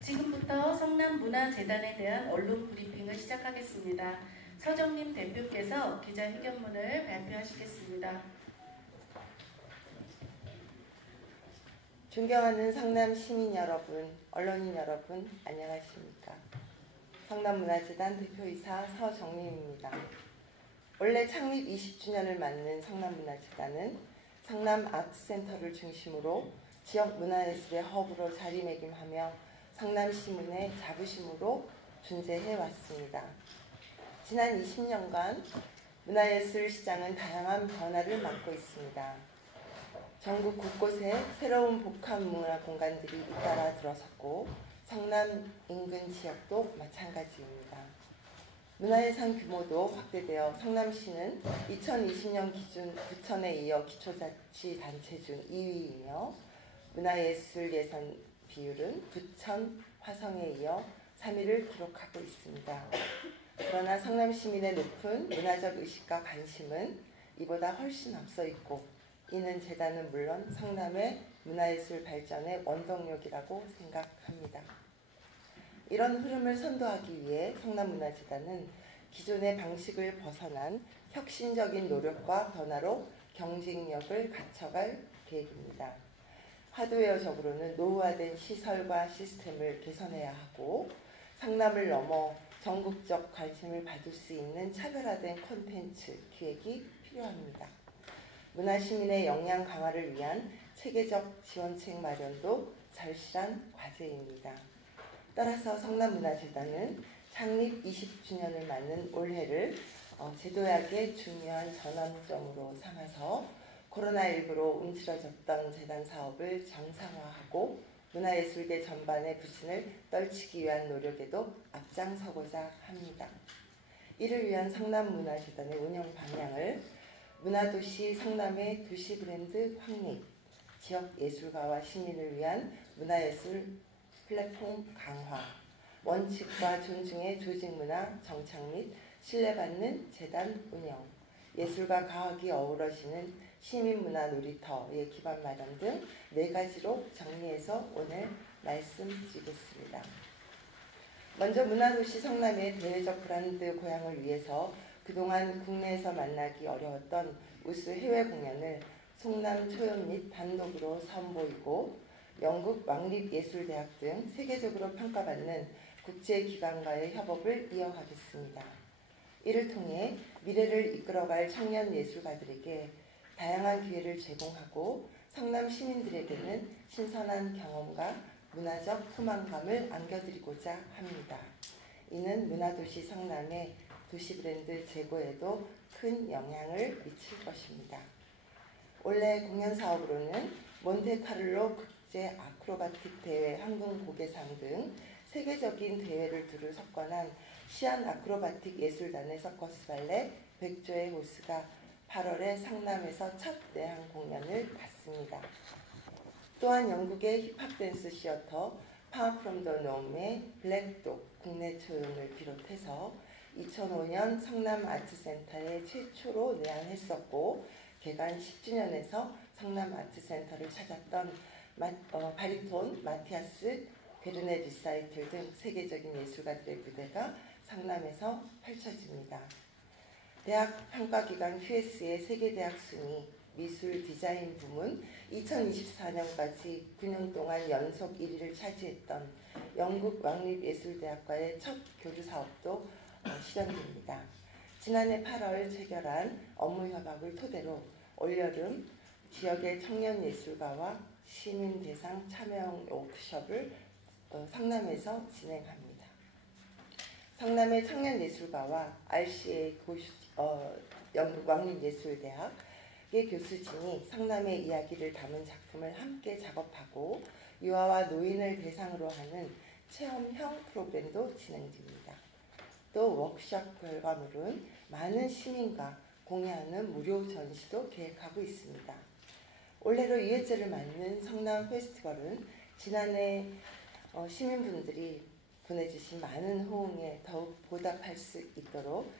지금부터 성남문화재단에 대한 언론 브리핑을 시작하겠습니다. 서정림 대표께서 기자회견문을 발표하시겠습니다. 존경하는 성남 시민 여러분, 언론인 여러분, 안녕하십니까. 성남문화재단 대표이사 서정림입니다. 올해 창립 20주년을 맞는 성남문화재단은 성남아트센터를 중심으로 지역 문화예술의 허브로 자리매김하며 성남시민의 자부심으로 존재해왔습니다. 지난 20년간 문화예술 시장은 다양한 변화를 맞고 있습니다. 전국 곳곳에 새로운 복합 문화 공간들이 잇따라 들어섰고 성남 인근 지역도 마찬가지입니다. 문화예산 규모도 확대되어 성남시는 2020년 기준 부천에 이어 기초자치단체 중 2위이며 문화예술 예산 비율은 부천, 화성에 이어 3위를 기록하고 있습니다. 그러나 성남 시민의 높은 문화적 의식과 관심은 이보다 훨씬 앞서 있고 이는 재단은 물론 성남의 문화예술 발전의 원동력이라고 생각합니다. 이런 흐름을 선도하기 위해 성남문화재단은 기존의 방식을 벗어난 혁신적인 노력과 변화로 경쟁력을 갖춰갈 계획입니다. 하드웨어적으로는 노후화된 시설과 시스템을 개선해야 하고 성남을 넘어 전국적 관심을 받을 수 있는 차별화된 콘텐츠 기획이 필요합니다. 문화시민의 역량 강화를 위한 체계적 지원책 마련도 절실한 과제입니다. 따라서 성남문화재단은 창립 20주년을 맞는 올해를 제도약의 중요한 전환점으로 삼아서 코로나19로 움츠러졌던 재단 사업을 정상화하고 문화예술계 전반의 부진을 떨치기 위한 노력에도 앞장서고자 합니다. 이를 위한 성남문화재단의 운영 방향을 문화도시 성남의 도시 브랜드 확립, 지역 예술가와 시민을 위한 문화예술 플랫폼 강화, 원칙과 존중의 조직문화 정착 및 신뢰받는 재단 운영, 예술과 과학이 어우러지는 시민문화 놀이터의 기반 마련 등 4가지로 정리해서 오늘 말씀드리겠습니다. 먼저 문화도시 성남의 대외적 브랜드 고양을 위해서 그동안 국내에서 만나기 어려웠던 우수 해외 공연을 송남 초연 및 단독으로 선보이고 영국 왕립예술대학 등 세계적으로 평가받는 국제기관과의 협업을 이어가겠습니다. 이를 통해 미래를 이끌어갈 청년 예술가들에게 다양한 기회를 제공하고 성남 시민들에게는 신선한 경험과 문화적 포만감을 안겨드리고자 합니다. 이는 문화도시 성남의 도시 브랜드 제고에도 큰 영향을 미칠 것입니다. 올해 공연 사업으로는 몬테카를로 국제 아크로바틱 대회 항공고개상 등 세계적인 대회를 두루 석권한 시안 아크로바틱 예술단의 서커스 발레 백조의 호스가 8월에 성남에서 첫 내한 공연을 갖습니다. 또한 영국의 힙합 댄스 시어터 파워 프롬 더 놈의 블랙독 국내 초연을 비롯해서 2005년 성남아트센터에 최초로 내한했었고 개관 10주년에서 성남아트센터를 찾았던 바리톤 마티아스 베르네 리사이틀 등 세계적인 예술가들의 무대가 성남에서 펼쳐집니다. 대학 평가기관 QS의 세계대학 순위 미술 디자인 부문 2024년까지 9년 동안 연속 1위를 차지했던 영국 왕립예술대학과의 첫 교류 사업도 실현됩니다. 지난해 8월 체결한 업무협약을 토대로 올여름 지역의 청년 예술가와 시민 대상 참여 워크숍을 성남에서 진행합니다. 성남의 청년 예술가와 RCA 영국 왕립예술대학의 교수진이 성남의 이야기를 담은 작품을 함께 작업하고 유아와 노인을 대상으로 하는 체험형 프로그램도 진행됩니다. 또 워크숍 결과물은 많은 시민과 공유하는 무료 전시도 계획하고 있습니다. 올해로 2회째를 맞는 성남 페스티벌은 지난해 시민분들이 보내주신 많은 호응에 더욱 보답할 수 있도록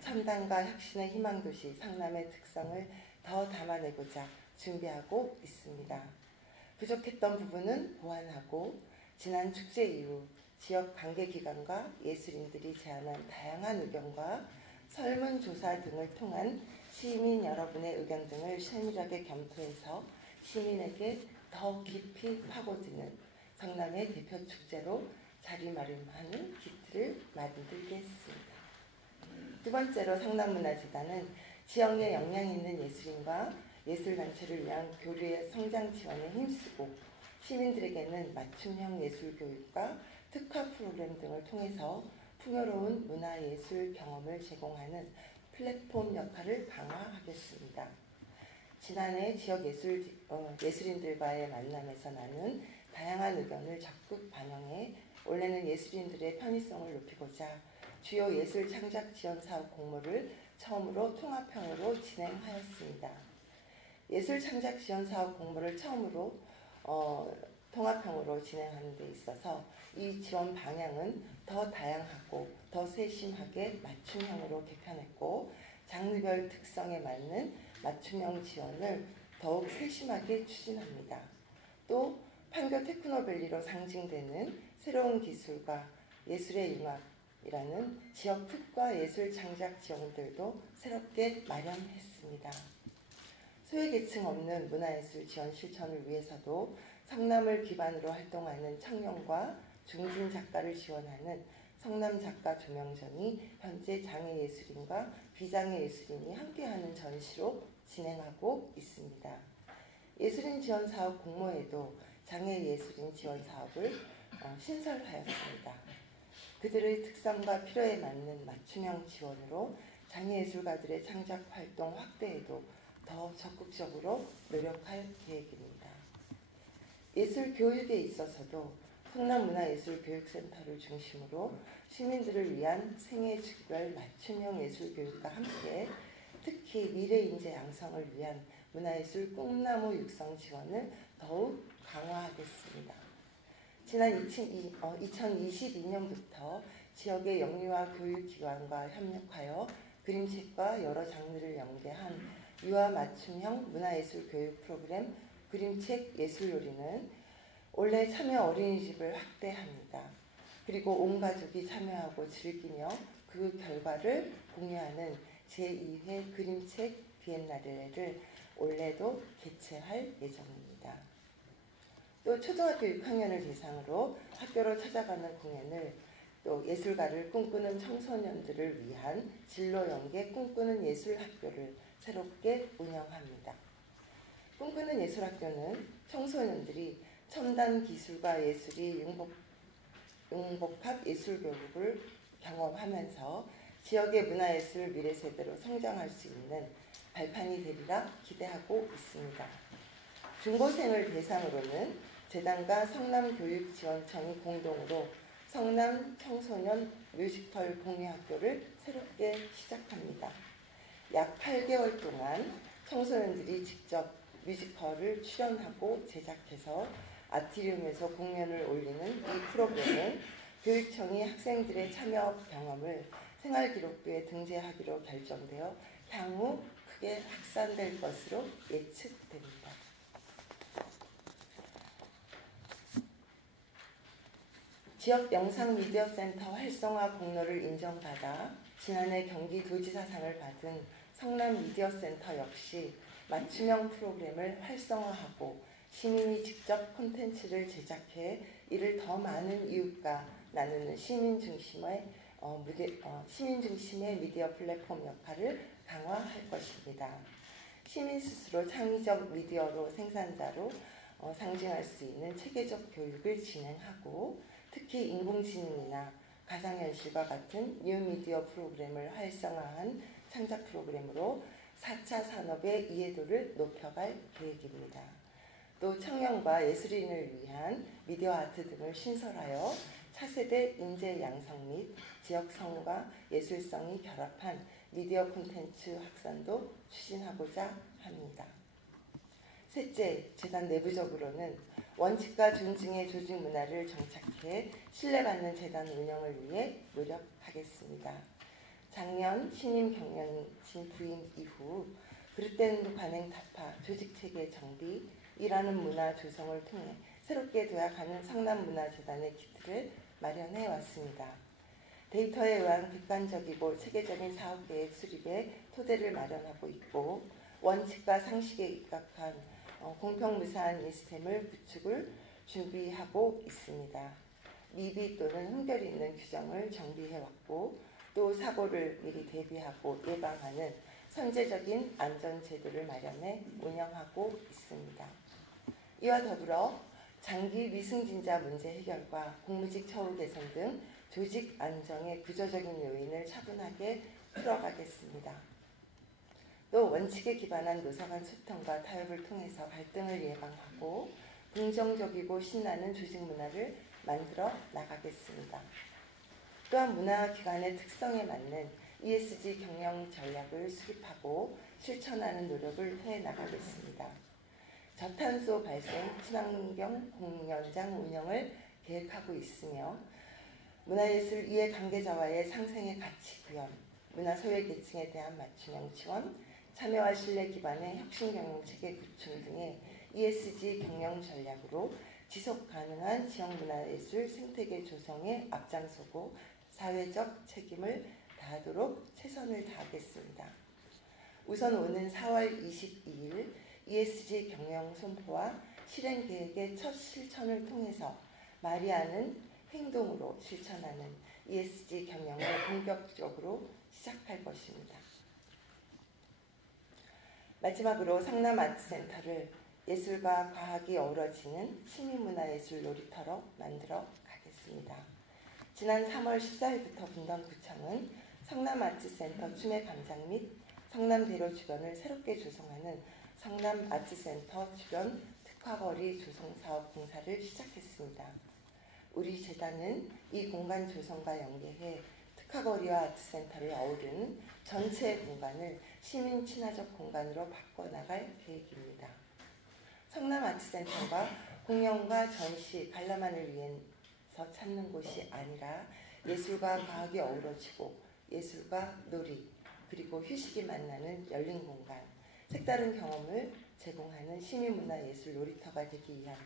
첨단과 혁신의 희망도시 성남의 특성을 더 담아내고자 준비하고 있습니다. 부족했던 부분은 보완하고 지난 축제 이후 지역 관계기관과 예술인들이 제안한 다양한 의견과 설문조사 등을 통한 시민 여러분의 의견 등을 세밀하게 검토해서 시민에게 더 깊이 파고드는 성남의 대표 축제로 자리 마련하는 기틀을 만들겠습니다. 두 번째로 성남문화재단은 지역 내 역량 있는 예술인과 예술단체를 위한 교류의 성장 지원에 힘쓰고 시민들에게는 맞춤형 예술교육과 특화 프로그램 등을 통해서 풍요로운 문화예술 경험을 제공하는 플랫폼 역할을 강화하겠습니다. 지난해 지역 예술인들과의 만남에서 나눈 다양한 의견을 적극 반영해 올해는 예술인들의 편의성을 높이고자 주요 예술 창작 지원 사업 공모를 처음으로 통합형으로 진행하였습니다. 예술 창작 지원 사업 공모를 처음으로 통합형으로 진행하는 데 있어서 이 지원 방향은 더 다양하고 더 세심하게 맞춤형으로 개편했고 장르별 특성에 맞는 맞춤형 지원을 더욱 세심하게 추진합니다. 또 판교 테크노밸리로 상징되는 새로운 기술과 예술의 융합이라는 지역 특화 예술 창작 지원들도 새롭게 마련했습니다. 소외계층 없는 문화예술 지원 실천을 위해서도 성남을 기반으로 활동하는 청년과 중진 작가를 지원하는 성남작가조명전이 현재 장애예술인과 비장애예술인이 함께하는 전시로 진행하고 있습니다. 예술인 지원 사업 공모에도 장애예술인 지원 사업을 신설하였습니다. 그들의 특성과 필요에 맞는 맞춤형 지원으로 장애예술가들의 창작 활동 확대에도 더 적극적으로 노력할 계획입니다. 예술 교육에 있어서도 성남문화예술교육센터를 중심으로 시민들을 위한 생애주기별 맞춤형 예술교육과 함께 특히 미래인재 양성을 위한 문화예술 꿈나무 육성 지원을 더욱 강화하겠습니다. 지난 2022년부터 지역의 영유아 교육기관과 협력하여 그림책과 여러 장르를 연계한 유아 맞춤형 문화예술 교육 프로그램 그림책 예술놀이는 올해 참여 어린이집을 확대합니다. 그리고 온 가족이 참여하고 즐기며 그 결과를 공유하는 제2회 그림책 비엔나레를 올해도 개최할 예정입니다. 또 초등학교 6학년을 대상으로 학교로 찾아가는 공연을 또 예술가를 꿈꾸는 청소년들을 위한 진로 연계 꿈꾸는 예술학교를 새롭게 운영합니다. 꿈꾸는 예술학교는 청소년들이 첨단 기술과 예술이 융복합 예술교육을 경험하면서 지역의 문화예술 미래세대로 성장할 수 있는 발판이 되리라 기대하고 있습니다. 중고생을 대상으로는 재단과 성남교육지원청이 공동으로 성남 청소년 뮤지컬 공유학교를 새롭게 시작합니다. 약 8개월 동안 청소년들이 직접 뮤지컬을 출연하고 제작해서 아트리움에서 공연을 올리는 이 프로그램은 교육청이 학생들의 참여 경험을 생활기록부에 등재하기로 결정되어 향후 크게 확산될 것으로 예측됩니다. 지역 영상미디어센터 활성화 공로를 인정받아 지난해 경기도지사상을 받은 성남미디어센터 역시 맞춤형 프로그램을 활성화하고 시민이 직접 콘텐츠를 제작해 이를 더 많은 이웃과 나누는 시민 중심의 미디어 플랫폼 역할을 강화할 것입니다. 시민 스스로 창의적 미디어로 생산자로 상징할 수 있는 체계적 교육을 진행하고 특히 인공지능이나 가상현실과 같은 뉴미디어 프로그램을 활성화한 창작 프로그램으로 4차 산업의 이해도를 높여갈 계획입니다. 또 청년과 예술인을 위한 미디어 아트 등을 신설하여 차세대 인재 양성 및 지역성과 예술성이 결합한 미디어 콘텐츠 확산도 추진하고자 합니다. 셋째, 재단 내부적으로는 원칙과 존중의 조직 문화를 정착해 신뢰받는 재단 운영을 위해 노력하겠습니다. 작년 신임 경영진 부임 이후 그릇된 관행 타파, 조직체계 정비, 일하는 문화 조성을 통해 새롭게 도약하는 성남문화재단의 기틀을 마련해 왔습니다. 데이터에 의한 객관적이고 체계적인 사업계획 수립에 토대를 마련하고 있고 원칙과 상식에 입각한 공평무사한 시스템을 구축을 준비하고 있습니다. 미비 또는 흠결 있는 규정을 정비해왔고 또 사고를 미리 대비하고 예방하는 선제적인 안전제도를 마련해 운영하고 있습니다. 이와 더불어 장기 미승진자 문제 해결과 공무직 처우 개선 등 조직 안정의 구조적인 요인을 차분하게 풀어가겠습니다. 또 원칙에 기반한 노사 간 소통과 타협을 통해서 갈등을 예방하고 긍정적이고 신나는 조직 문화를 만들어 나가겠습니다. 또한 문화기관의 특성에 맞는 ESG 경영 전략을 수립하고 실천하는 노력을 해나가겠습니다. 저탄소 발생 친환경 공연장 운영을 계획하고 있으며 문화예술 이해관계자와의 상생의 가치 구현, 문화소외계층에 대한 맞춤형 지원, 참여와 신뢰 기반의 혁신경영체계 구축 등의 ESG 경영 전략으로 지속가능한 지역문화예술 생태계 조성에 앞장서고 사회적 책임을 다하도록 최선을 다하겠습니다. 우선 오는 4월 22일 ESG 경영 선포와 실행 계획의 첫 실천을 통해서 말이 아닌 행동으로 실천하는 ESG 경영을 본격적으로 시작할 것입니다. 마지막으로 성남아트센터를 예술과 과학이 어우러지는 시민문화예술 놀이터로 만들어 가겠습니다. 지난 3월 14일부터 분당구청은 성남아트센터 춤의광장 및 성남대로 주변을 새롭게 조성하는 성남아트센터 주변 특화거리 조성사업 공사를 시작했습니다. 우리 재단은 이 공간 조성과 연계해 특화거리와 아트센터를 어우르는 전체 공간을 시민 친화적 공간으로 바꿔나갈 계획입니다. 성남아트센터가 공연과 전시, 관람만을 위해서 찾는 곳이 아니라 예술과 과학이 어우러지고 예술과 놀이, 그리고 휴식이 만나는 열린 공간, 색다른 경험을 제공하는 시민문화예술 놀이터가 되기 위한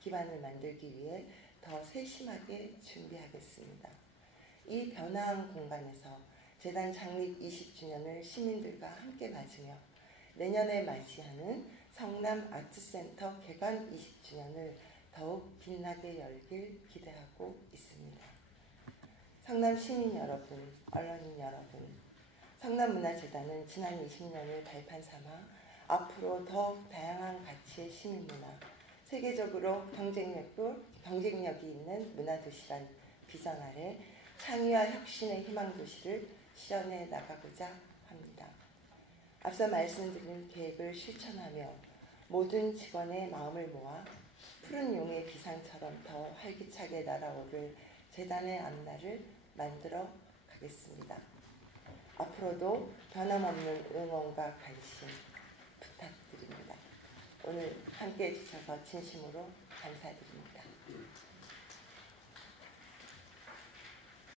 기반을 만들기 위해 더 세심하게 준비하겠습니다. 이 변화한 공간에서 재단 창립 20주년을 시민들과 함께 맞으며 내년에 맞이하는 성남아트센터 개관 20주년을 더욱 빛나게 열길 기대하고 있습니다. 성남 시민 여러분, 언론인 여러분, 성남문화재단은 지난 20년을 발판 삼아 앞으로 더 다양한 가치의 시민문화, 세계적으로 경쟁력이 있는 문화도시란 비전 아래 창의와 혁신의 희망도시를 실현해 나가고자 합니다. 앞서 말씀드린 계획을 실천하며 모든 직원의 마음을 모아 푸른 용의 비상처럼 더 활기차게 날아오를 재단의 앞날을 만들어 가겠습니다. 앞으로도 변함없는 응원과 관심 부탁드립니다. 오늘 함께해 주셔서 진심으로 감사드립니다.